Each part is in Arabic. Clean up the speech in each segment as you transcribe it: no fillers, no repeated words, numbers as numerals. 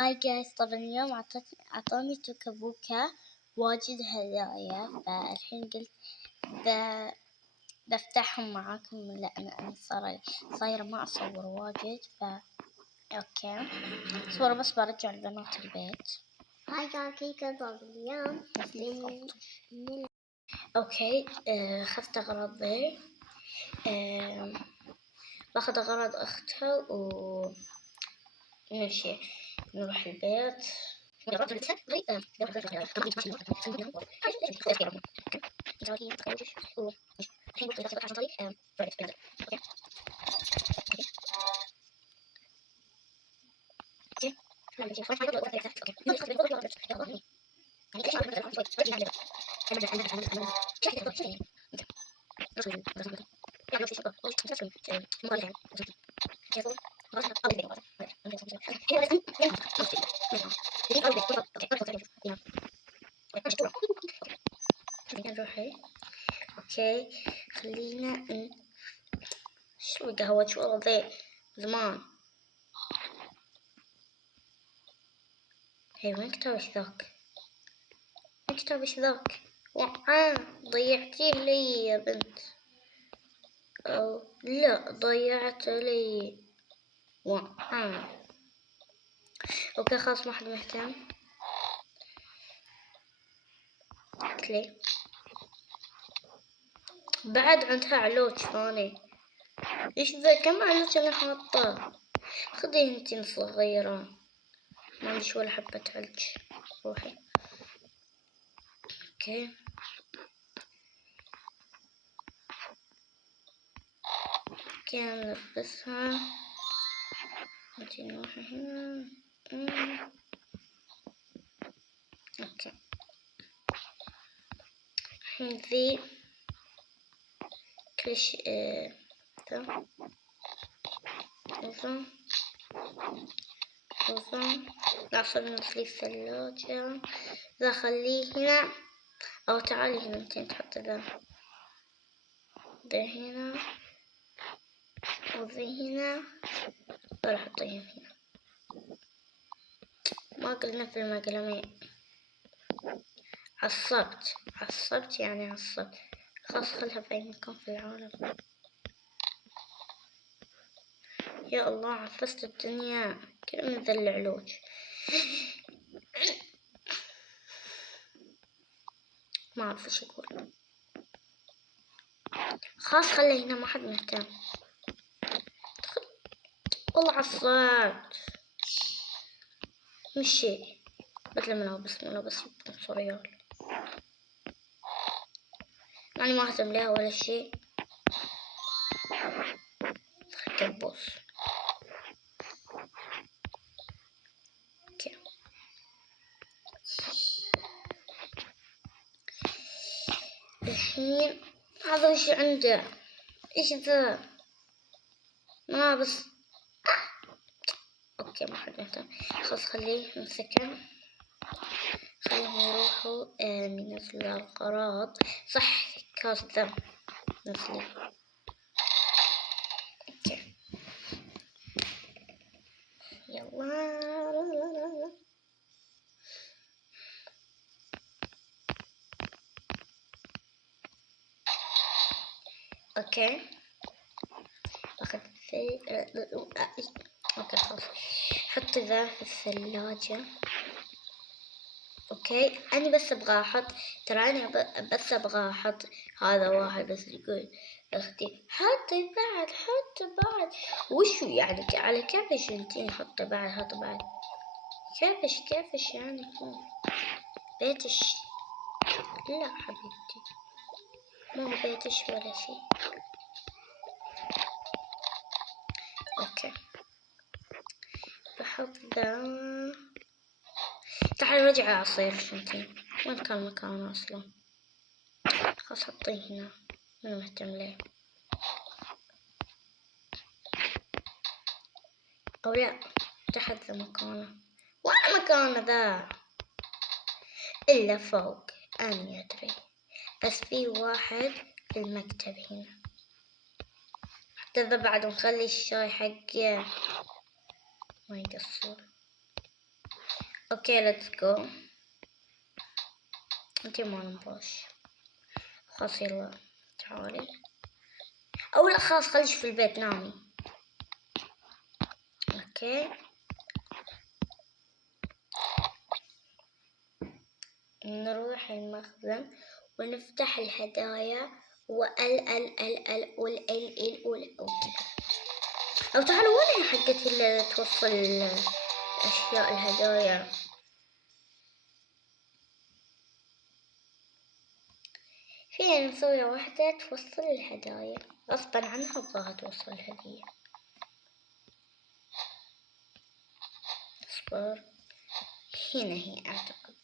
هاي جايز، طبعا اليوم عطوني توكابوكا واجد هدايا، فالحين قلت بفتحهم معاكم لأن أنا صايرة ما أصور واجد. أوكي صورة بس برجع البنات البيت. هاي دقيقة اليوم أوكي أخذت أغراضي، باخذ أغراض أختها ونمشي نروح البيت. اوكي خلينا شو قهوة شو والله ذي زمان. هي وين كتابش ذاك؟ وين كتابش ذاك؟ ضيعتيه لي يا بنت. أو لا ضيعت لي. اوكي خلاص ما حد مهتم. لي بعد عندها علوش ثاني. ايش ذا؟ كم علوش انا حاطه؟ خذي انتي صغيرة، ما عنديش ولا حبة علج. روحي. اوكي نلبسها. انتي نروحي هنا. اوكي الحين ذي كل شيء نعصر نخليه في الثلاجة. ذا خليه هنا، أو تعالي هنا انتي تحط ذا هنا وذي هنا، ولا حطيه هنا. ما قلنا في المقلمين. عصبت يعني عصبت. خلاص خلها في أي مكان في العالم. يا الله عفست الدنيا كل من ذا العلوج. ما أعرف إيش أقول. خلاص خليه هنا ما حد مهتم. والله عصبت. مشي بدل ملابس ريال يعني ما اهتم لها ولا شيء. كبوس. اوكي الحين هذا وش عنده؟ ايش ذا؟ ملابس. اوكي ما حد مهتم. خلاص خليه مسكن. خليهم يروحوا ينزلوا الأغراض. صح كاس ذا نزله. اوكي يلا. اوكي اخذ في اوكي خلاص حط ذا في الثلاجة. اوكي انا بس ابغى احط، ترى انا بس ابغى احط هذا واحد بس يقول اختي حطي بعد وشو يعني على كيفش انتي حطي بعد كيفش يعني بيتش؟ لا حبيبتي مو بيتش ولا شيء. اوكي بحط ذا. تعالي رجعي عصير شنتي. وين كان مكانه اصلا؟ خلاص حطيه هنا انا مهتم ليه. او لا تحت ذا مكانه. وين مكانه ذا؟ الا فوق اني ادري، بس في واحد في المكتب هنا. حتى ذا بعد نخلي الشاي حقه ما يقصر. اوكي ليتس جو. انتي ما نبوش خلاص يلا تعالي. او لا خلاص خليش في البيت نامي. اوكي نروح المخزن ونفتح الهدايا وال وكذا. او تعالوا وين حقت اللي توصل اشياء الهدايا. فينا نسوي واحدة توصل الهدايا غصبا عنها ابغاها توصل الهدية. اصبر هنا هي اعتقد.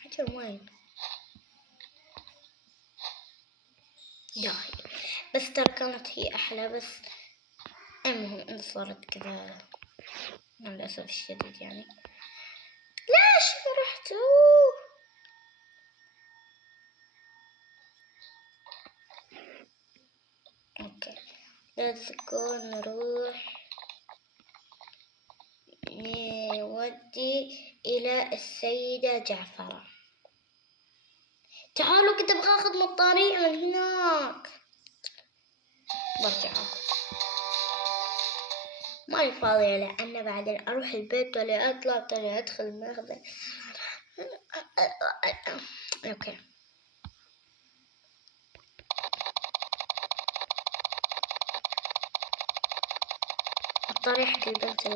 حجر وين داهي. بس ترى كانت هي احلى. بس المهم ان صارت كذا للأسف الشديد يعني. ليش رحتوا؟ اوكي ليتس جو نروح نودي إلى السيدة جعفرة. تعالوا كنت أبغى أخذ من الطريق من هناك. برجع ماني فاضية لأن بعدين أروح البيت ولا أطلع ولا أدخل المخزن. أوكي الطريق حق البنت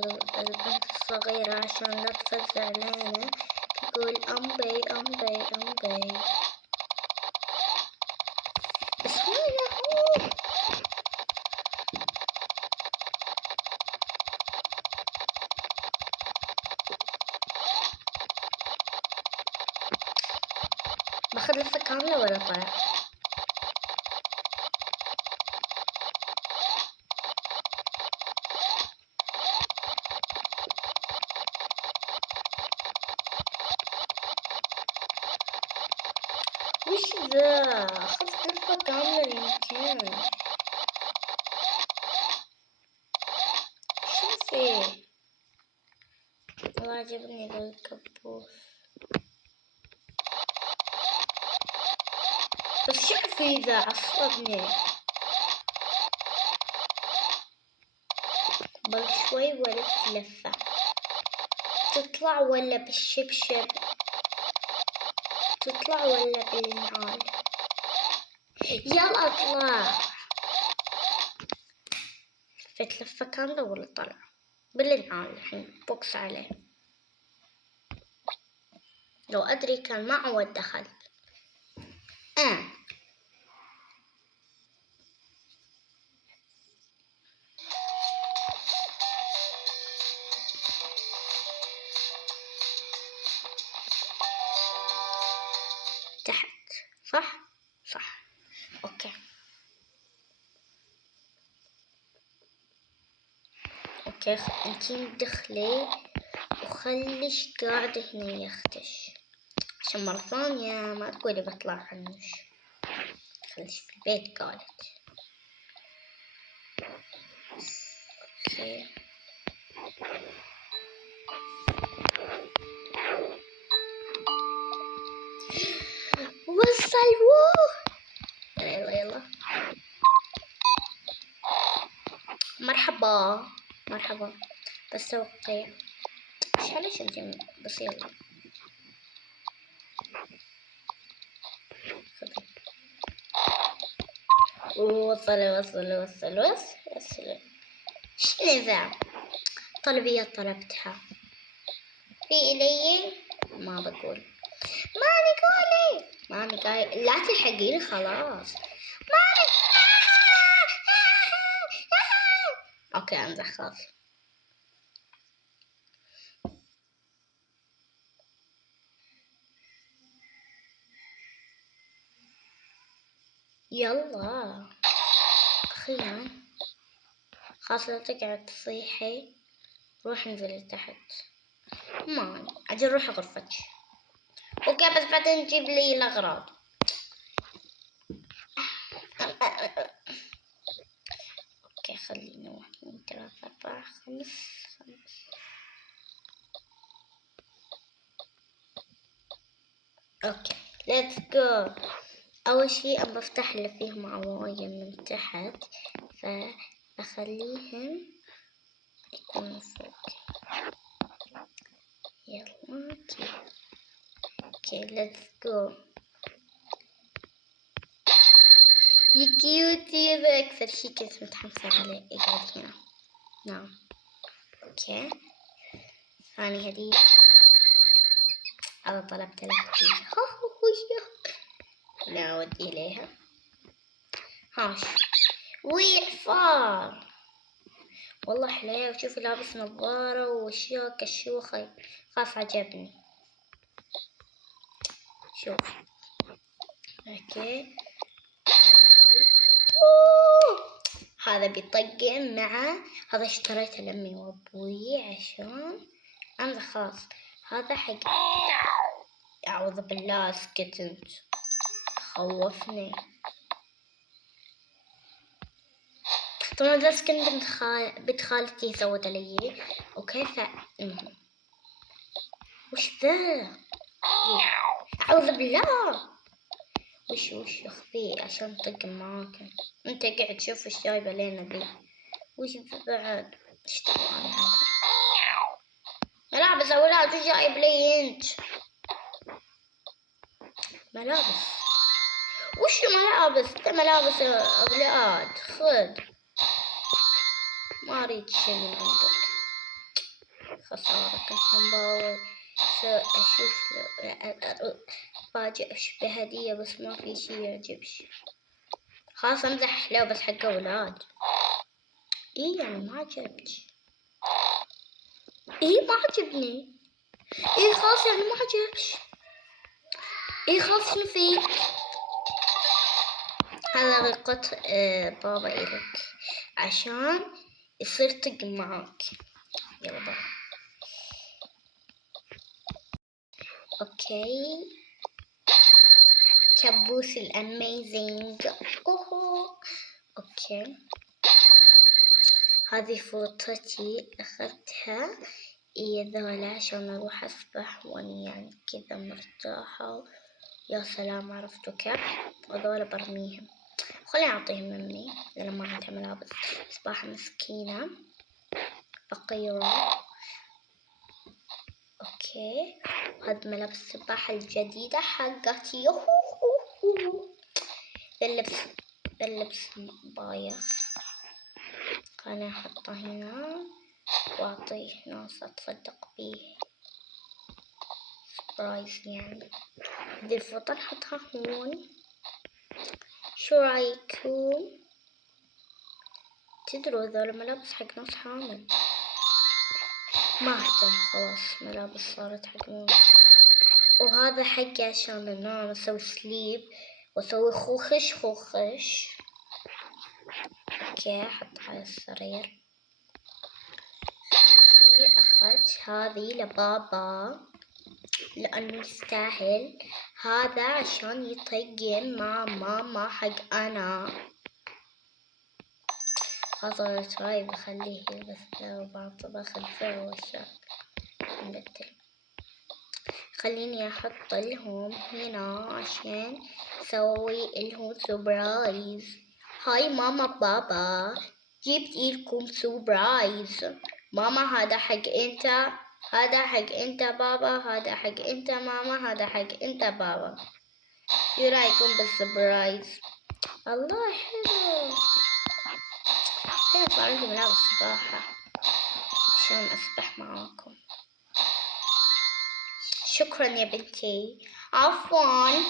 الصغيرة عشان لا تفزع علينا تقول أمبي أمبي أمبي. بس وين هو؟ باخذ لفة كاملة ولا طلع؟ وش ذا؟ أخذت لفة كاملة يمكن. شو فيه؟ والله عجبني ذا الكبوس. بس شو في ذا عصبني. بل شوي ولف لفة. تطلع ولا بالشبشب؟ تطلع ولا بالنعال؟ يلا اطلع. لفيت لفة كاملة ولا طلع؟ بالنعال الحين بوكس عليه. لو أدري كان ما عود دخل. تحت صح؟ صح أوكي. اوكي انتي دخلي وخليش قاعدة هنا يختش عشان مرة ثانية ما تقولي بطلع عنش. خليش في البيت قالت. اوكي وصلوه. يلا يلا مرحبا مرحبا. بس اوكي ايش علاش انتي بس يلا وصل. شنو ذا؟ طلبية طلبتها في إلي ما بقول. ماني قايل لا تلحقيني خلاص. اوكي امزح خلاص. يلا اخيرا خلاص لا تقعد تصيحي. روح انزلي تحت. ماني اجل روحي غرفتك. اوكي بس بعدين نجيب لي الاغراض. اوكي اوكي خلينا 1 2 3 4 5. اوكي ليتس جو. اول شي ابى افتح اللي فيهم عوايم من تحت، فاخليهم يكونوا فوق. يلا اوكي ليتس جو. يا كيوتي، هذا اكثر شي كنت متحمسة عليه. اقعد هنا. نعم اوكي. ثاني هدية. هذا طلبت له هدية. لا اودي اليها. هاش ويحفار والله حليو. شوفي لابس نظارة واشياء كشوخة. خاص عجبني. شوف اوكي. هذا بيطقم مع هذا. اشتريته لأمي وأبوي عشان أنا خاص. هذا حق أعوذ بالله اسكت انت، خوفني. طبعا ذا سكن بنت خالتي سوت لي. اوكي المهم وش ذا؟ أعوذ بالله. وش اخفيه عشان طق معاك. انت قاعد تشوف ايش جايبه لنا ذي. وش بعد ايش تبغاني عنها؟ ملابس اولاد. وش جايب لي انت؟ ملابس. وش ملابس؟ ده ملابس اولاد. خذ. ما اريد شيء من عندك. خسارة. كنت مباوي اشوف فاجئ بهدية بس ما في شي يعجبش. خلاص امزح له بس حق اولاد. ايه يعني ما عجبك؟ ايه ما عجبني. ايه خلاص يعني ما عجبش. ايه خلاص شنو فيك؟ هذا رقة بابا إلك عشان يصير طق معاك. يلا بابا. اوكي كبوس الاميزنج. اوكي هذه فوطتي اخذتها ذولا عشان اروح اسبح واني يعني كذا مرتاحة. يا سلام عرفتوا كيف. وذولا برميهم. خليني اعطيهم امي لان ما عندها ملابس سباحة مسكينة فقيرة. اوكي هذا ملابس السباحة الجديدة حقتي. اللبس بايخ. خليني احطه هنا واعطيه ناس اتصدق بيه سبرايز يعني. ذي الفوطة نحطها هون. شو رايكم؟ تدروا ذولا ملابس حق ناس حامل. ما اهتم خلاص. ملابس صارت حق ناس. وهذا حقي عشان انام اسوي سليب واسوي خوخش. اوكي احط على السرير. اخذت هذه لبابا لانه يستاهل. هذا عشان يطقم مع ماما حق انا. خلاص هاي بخليه بس بعد باخذ فيه واشياء نبدل. خليني احط لهم هنا عشان اسوي لهم سبرايز. هاي ماما بابا جبت لكم سبرايز. ماما هذا حق انت، هذا حق انت بابا، هذا حق انت ماما، هذا حق انت بابا. شو رايكم بالسبرايز؟ الله حلو. الحين صار عندي ملابس سباحة عشان اسبح معاكم. شكرا يا بنتي. عفوا.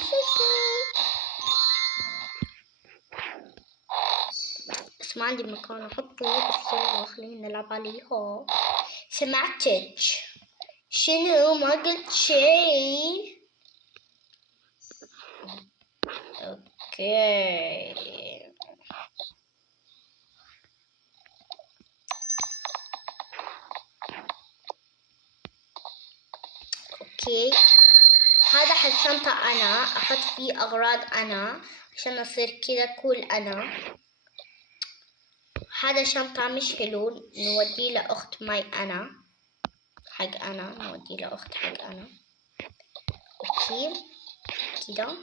بس ما عندي مكان احطه. بس يلا خلينا نلعب عليها. سمعتك شنو؟ ما قلت شي. اوكي اوكي هذا حق شنطة انا احط فيه اغراض انا عشان اصير كذا كول انا. هذا شنطة مش حلو، نوديه لأخت ماي أنا، حق أنا، نوديه لأخت حق أنا. أوكي كده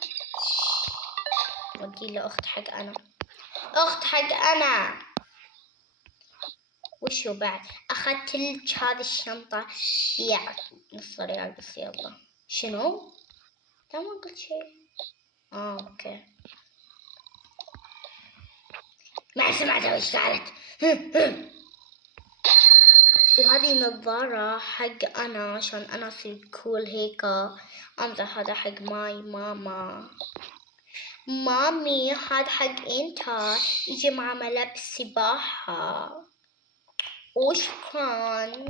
نوديه لأخت حق أنا، أخت حق أنا. وشو بعد؟ أخذت لك هذه الشنطة يعني نص ريال بس يلا. شنو؟ لا ما قلت شيء. أوكي ما سمعت وش قالت. وهذه نظارة حق أنا عشان أنا أصير كول هيك. أمزح. هذا حق ماي ماما. مامي هذا حق انت، يجي مع ملابس سباحة. وشكرا.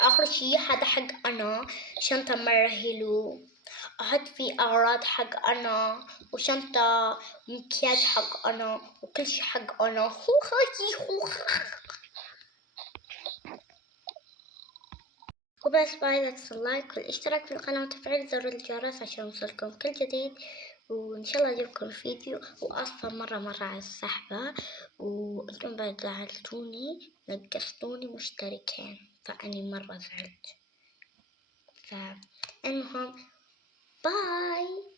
آخر شي هذا حق أنا، شنطة مرة حلو، أحط فيه أغراض حق أنا، وشنطة مكياج حق أنا، وكل شي حق أنا. وبس باي. لا تنسوا اللايك والاشتراك في القناة وتفعيل زر الجرس عشان يوصلكم كل جديد، وإن شاء الله أجيبكم الفيديو. وأسفة مرة على السحبة، وأنتم بعد زعلتوني، نقصتوني مشتركين، فأني مرة زعلت. فالمهم باي.